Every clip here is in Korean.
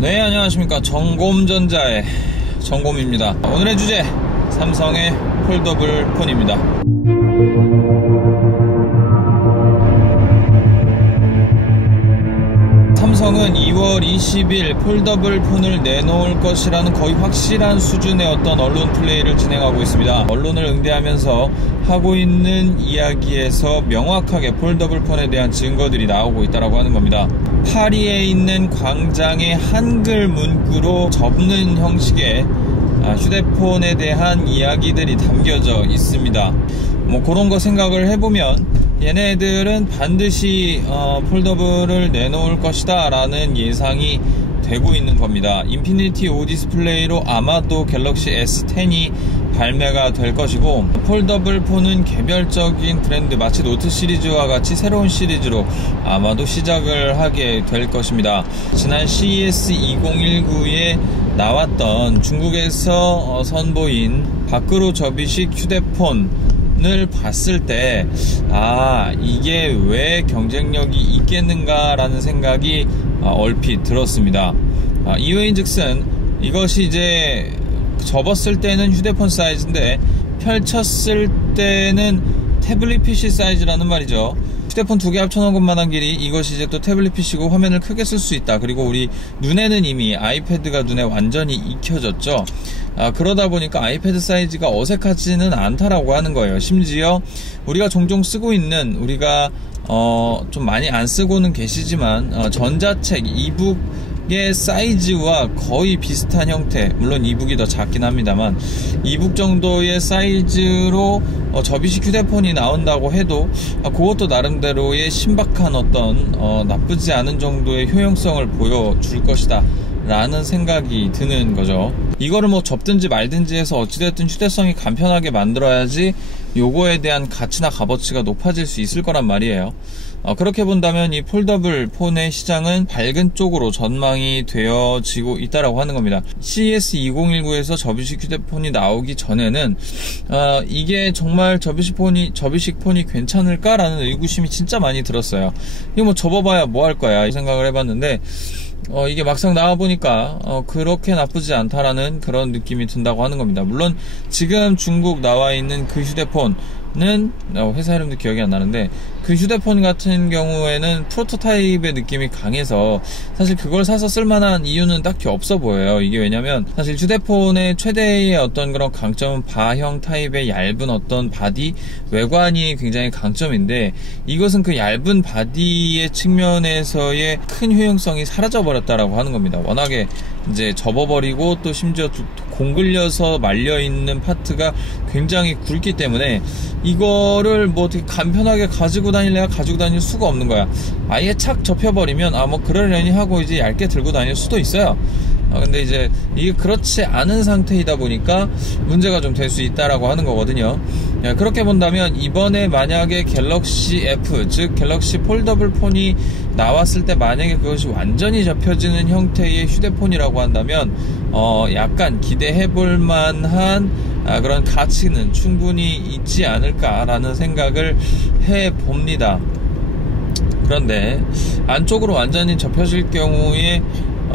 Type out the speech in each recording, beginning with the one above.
네, 안녕하십니까. 정곰전자의 정곰입니다. 오늘의 주제, 삼성의 폴더블 폰입니다. 삼성은 2월 20일 폴더블 폰을 내놓을 것이라는 거의 확실한 수준의 어떤 언론 플레이를 진행하고 있습니다. 언론을 응대하면서 하고 있는 이야기에서 명확하게 폴더블 폰에 대한 증거들이 나오고 있다고 하는 겁니다. 파리에 있는 광장에 한글 문구로 접는 형식의 휴대폰에 대한 이야기들이 담겨져 있습니다. 뭐 그런 거 생각을 해보면 얘네들은 반드시 폴더블을 내놓을 것이다 라는 예상이 되고 있는 겁니다. 인피니티 O 디스플레이로 아마도 갤럭시 S10이 발매가 될 것이고, 폴더블 폰은 개별적인 브랜드, 마치 노트 시리즈와 같이 새로운 시리즈로 아마도 시작을 하게 될 것입니다. 지난 CES 2019에 나왔던 중국에서 선보인 밖으로 접이식 휴대폰을 봤을 때 이게 왜 경쟁력이 있겠는가 라는 생각이 얼핏 들었습니다. 이유인즉슨 이것이 이제 접었을 때는 휴대폰 사이즈인데 펼쳤을 때는 태블릿 PC 사이즈라는 말이죠. 휴대폰 두 개 합쳐놓은 것만한 길이, 이것이 이제 또 태블릿 PC고 화면을 크게 쓸 수 있다. 그리고 우리 눈에는 이미 아이패드가 눈에 완전히 익혀졌죠. 그러다 보니까 아이패드 사이즈가 어색하지는 않다라고 하는 거예요. 심지어 우리가 종종 쓰고 있는, 우리가 좀 많이 안 쓰고는 계시지만 전자책, 이북의 사이즈와 거의 비슷한 형태, 물론 이북이 더 작긴 합니다만 이북 정도의 사이즈로 접이식 휴대폰이 나온다고 해도 그것도 나름대로의 신박한 어떤 나쁘지 않은 정도의 효용성을 보여줄 것이다 라는 생각이 드는 거죠. 이거를 뭐 접든지 말든지 해서 어찌됐든 휴대성이 간편하게 만들어야지 요거에 대한 가치나 값어치가 높아질 수 있을 거란 말이에요. 그렇게 본다면 이 폴더블 폰의 시장은 밝은 쪽으로 전망이 되어지고 있다라고 하는 겁니다. CES 2019에서 접이식 휴대폰이 나오기 전에는 이게 정말 접이식 폰이 괜찮을까라는 의구심이 진짜 많이 들었어요. 이거 뭐 접어봐야 뭐 할 거야 이 생각을 해봤는데, 이게 막상 나와보니까 그렇게 나쁘지 않다라는 그런 느낌이 든다고 하는 겁니다. 물론 지금 중국 나와 있는 그 휴대폰은 회사 이름도 기억이 안 나는데, 그 휴대폰 같은 경우에는 프로토타입의 느낌이 강해서 사실 그걸 사서 쓸만한 이유는 딱히 없어 보여요. 이게 왜냐면 사실 휴대폰의 최대의 어떤 그런 강점은 바형 타입의 얇은 어떤 바디, 외관이 굉장히 강점인데, 이것은 그 얇은 바디의 측면에서의 큰 효용성이 사라져버렸다라고 하는 겁니다. 워낙에 이제 접어버리고 또 심지어 공글려서 말려있는 파트가 굉장히 굵기 때문에 이거를 뭐 어떻게 간편하게 가지고 다닐래야 가지고 다닐 수가 없는 거야. 아예 착 접혀버리면 뭐 그러려니 하고 이제 얇게 들고 다닐 수도 있어요. 근데 이제 이게 그렇지 않은 상태이다 보니까 문제가 좀 될 수 있다라고 하는 거거든요. 그렇게 본다면 이번에 만약에 갤럭시 F, 즉 갤럭시 폴더블 폰이 나왔을 때 만약에 그것이 완전히 접혀지는 형태의 휴대폰이라고 한다면 약간 기대해볼 만한 그런 가치는 충분히 있지 않을까라는 생각을 해봅니다. 그런데 안쪽으로 완전히 접혀질 경우에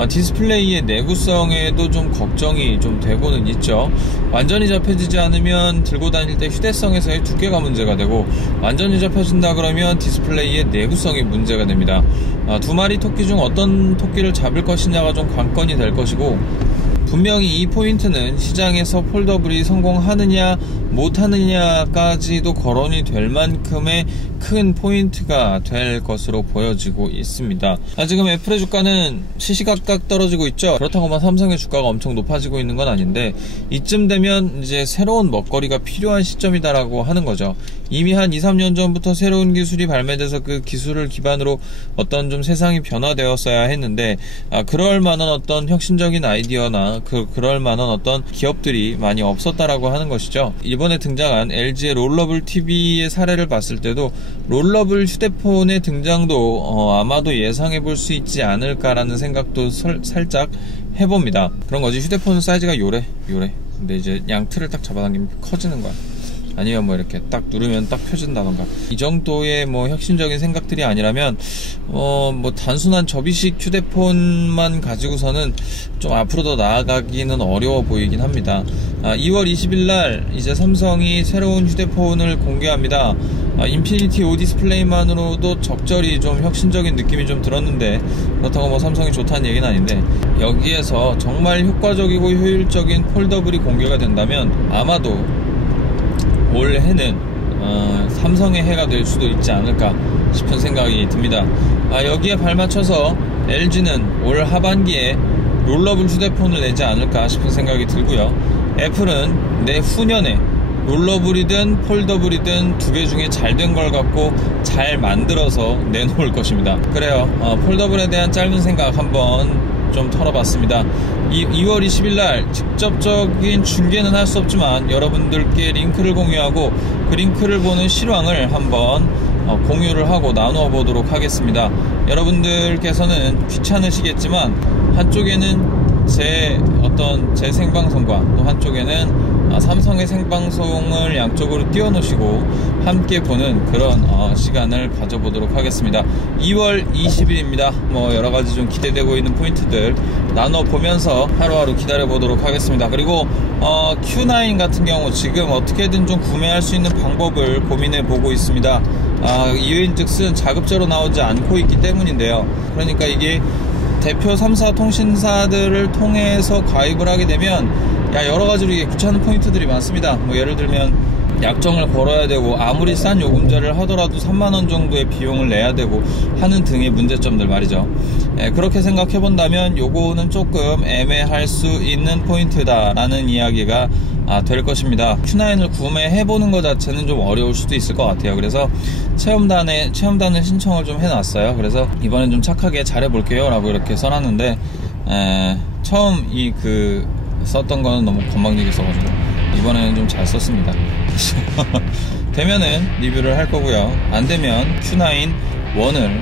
디스플레이의 내구성에도 좀 걱정이 좀 되고는 있죠. 완전히 접혀지지 않으면 들고 다닐 때 휴대성에서의 두께가 문제가 되고, 완전히 접혀진다 그러면 디스플레이의 내구성이 문제가 됩니다. 두 마리 토끼 중 어떤 토끼를 잡을 것이냐가 좀 관건이 될 것이고, 분명히 이 포인트는 시장에서 폴더블이 성공하느냐 못하느냐까지도 거론이 될 만큼의 큰 포인트가 될 것으로 보여지고 있습니다. 지금 애플의 주가는 시시각각 떨어지고 있죠. 그렇다고 삼성의 주가가 엄청 높아지고 있는 건 아닌데, 이쯤 되면 이제 새로운 먹거리가 필요한 시점이다라고 하는 거죠. 이미 한 2-3년 전부터 새로운 기술이 발매돼서 그 기술을 기반으로 어떤 좀 세상이 변화되었어야 했는데, 그럴 만한 어떤 혁신적인 아이디어나 그럴 만한 어떤 기업들이 많이 없었다라고 하는 것이죠. 이번에 등장한 LG의 롤러블 TV의 사례를 봤을 때도 롤러블 휴대폰의 등장도 아마도 예상해 볼 수 있지 않을까라는 생각도 살짝 해봅니다. 그런 거지. 휴대폰 사이즈가 요래. 근데 이제 양 틀을 딱 잡아당기면 커지는 거야. 아니면 뭐 이렇게 딱 누르면 딱 펴진다던가, 이 정도의 뭐 혁신적인 생각들이 아니라면 뭐 단순한 접이식 휴대폰만 가지고서는 좀 앞으로 더 나아가기는 어려워 보이긴 합니다. 2월 20일 날 이제 삼성이 새로운 휴대폰을 공개합니다. 인피니티 O 디스플레이만으로도 적절히 좀 혁신적인 느낌이 좀 들었는데, 그렇다고 뭐 삼성이 좋다는 얘기는 아닌데, 여기에서 정말 효과적이고 효율적인 폴더블이 공개가 된다면 아마도 올해는 삼성의 해가 될 수도 있지 않을까 싶은 생각이 듭니다. 여기에 발맞춰서 LG는 올 하반기에 롤러블 휴대폰을 내지 않을까 싶은 생각이 들고요. 애플은 내후년에 롤러블이든 폴더블이든 두 개 중에 잘 된 걸 갖고 잘 만들어서 내놓을 것입니다. 그래요. 폴더블에 대한 짧은 생각 한번 좀 털어봤습니다. 2월 20일날 직접적인 중계는 할 수 없지만 여러분들께 링크를 공유하고 그 링크를 보는 실황을 한번 공유를 하고 나누어 보도록 하겠습니다. 여러분들께서는 귀찮으시겠지만 한쪽에는 제 생방송과 또 한쪽에는 삼성의 생방송을 양쪽으로 띄워놓으시고 함께 보는 그런 시간을 가져보도록 하겠습니다. 2월 20일입니다. 뭐 여러가지 좀 기대되고 있는 포인트들 나눠보면서 하루하루 기다려보도록 하겠습니다. 그리고 Q9 같은 경우 지금 어떻게든 좀 구매할 수 있는 방법을 고민해보고 있습니다. 이유인즉슨 자급제로 나오지 않고 있기 때문인데요. 그러니까 이게 대표 3사 통신사들을 통해서 가입을 하게 되면 여러가지로 이게 귀찮은 포인트들이 많습니다. 뭐 예를 들면 약정을 걸어야 되고, 아무리 싼 요금제를 하더라도 3만원 정도의 비용을 내야 되고 하는 등의 문제점들 말이죠. 그렇게 생각해 본다면 요거는 조금 애매할 수 있는 포인트다 라는 이야기가 될 것입니다. Q9을 구매해보는 것 자체는 좀 어려울 수도 있을 것 같아요. 그래서 체험단을 신청을 좀 해놨어요. 그래서 이번엔 좀 착하게 잘해볼게요 라고 이렇게 써놨는데, 처음 썼던 거는 너무 건방지게 써가지고 이번에는 좀 잘 썼습니다. 되면은 리뷰를 할 거고요. 안 되면 Q9 1을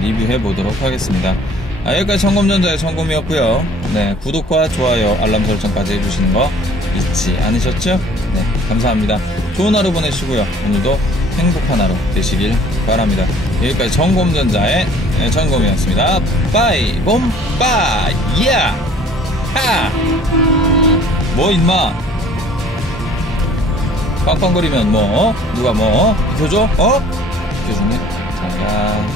리뷰해 보도록 하겠습니다. 여기까지 청검전자의 청검이었고요. 네, 구독과 좋아요, 알람 설정까지 해주시는 거 잊지 않으셨죠? 네, 감사합니다. 좋은 하루 보내시고요. 오늘도 행복한 하루 되시길 바랍니다. 여기까지 청검전자의 청검이었습니다. 빠이 봄빠 야 하! 뭐 임마 빵빵거리면 뭐 누가 뭐 비켜줘? 비켜주네. 잘가